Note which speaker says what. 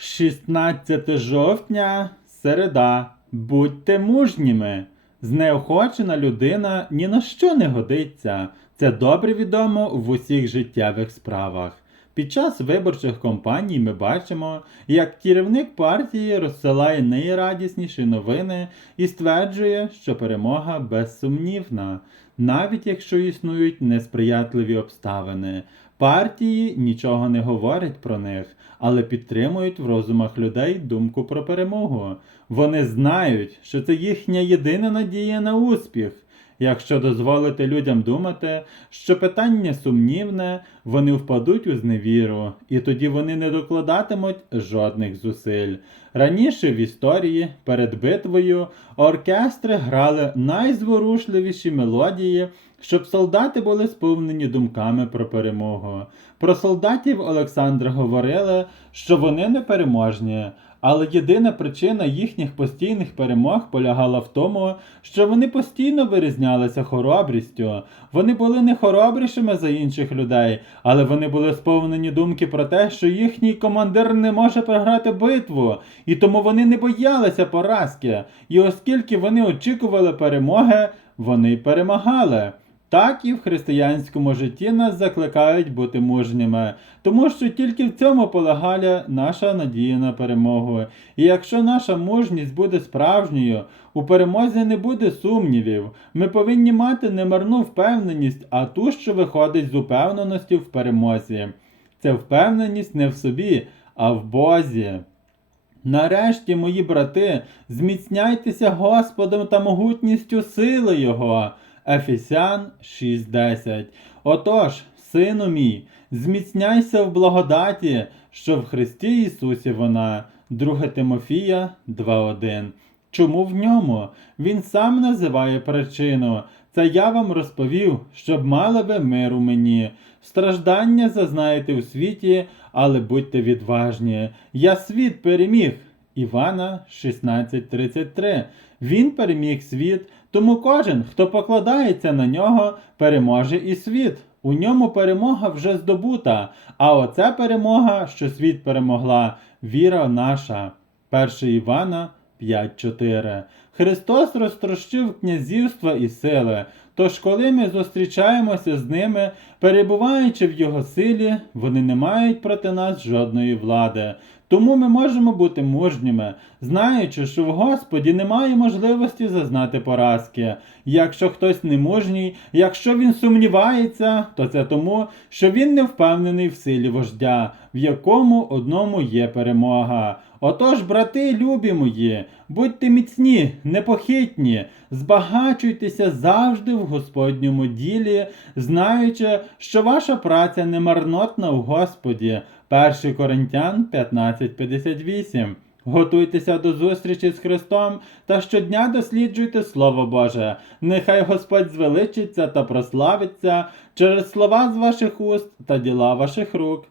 Speaker 1: 16 жовтня, середа. Будьте мужніми. Знеохочена людина ні на що не годиться. Це добре відомо в усіх життєвих справах. Під час виборчих кампаній ми бачимо, як керівник партії розсилає найрадісніші новини і стверджує, що перемога безсумнівна, навіть якщо існують несприятливі обставини. Партії нічого не говорять про них, але підтримують в розумах людей думку про перемогу. Вони знають, що це їхня єдина надія на успіх. Якщо дозволити людям думати, що питання сумнівне, вони впадуть у зневіру, і тоді вони не докладатимуть жодних зусиль. Раніше в історії перед битвою оркестри грали найзворушливіші мелодії, щоб солдати були сповнені думками про перемогу. Про солдатів Олександра говорили, що вони непереможні. Але єдина причина їхніх постійних перемог полягала в тому, що вони постійно вирізнялися хоробрістю. Вони були не хоробрішими за інших людей, але вони були сповнені думки про те, що їхній командир не може програти битву, і тому вони не боялися поразки. І оскільки вони очікували перемоги, вони перемагали. Так і в християнському житті нас закликають бути мужніми, тому що тільки в цьому полягає наша надія на перемогу. І якщо наша мужність буде справжньою, у перемозі не буде сумнівів. Ми повинні мати не марну впевненість, а ту, що виходить з упевненості в перемозі. Це впевненість не в собі, а в Бозі. Нарешті, мої брати, зміцняйтеся Господом та могутністю сили Його. Ефесян 6.10. Отож, сину мій, зміцняйся в благодаті, що в Христі Ісусі вона. 2 Тимофія 2.1. Чому в ньому? Він сам називає причину. Це я вам розповів, щоб мали ви мир у мені. Страждання зазнаєте у світі, але будьте відважні. Я світ переміг. Івана 16.33. Він переміг світ, тому кожен, хто покладається на нього, переможе і світ. У ньому перемога вже здобута, а оця перемога, що світ перемогла, віра наша. 1 Івана 5.4. Христос розтрощив князівства і сили. Тож, коли ми зустрічаємося з ними, перебуваючи в Його силі, вони не мають проти нас жодної влади. Тому ми можемо бути мужніми, знаючи, що в Господі немає можливості зазнати поразки. Якщо хтось не мужній, якщо він сумнівається, то це тому, що він не впевнений в силі вождя, в якому одному є перемога. Отож, брати, любі мої, будьте міцні, непохитні, збагачуйтеся завжди в Господньому ділі, знаючи, що ваша праця не марнотна в Господі. 1 Коринтян 15.58 Готуйтеся до зустрічі з Христом та щодня досліджуйте Слово Боже. Нехай Господь звеличиться та прославиться через слова з ваших уст та діла ваших рук.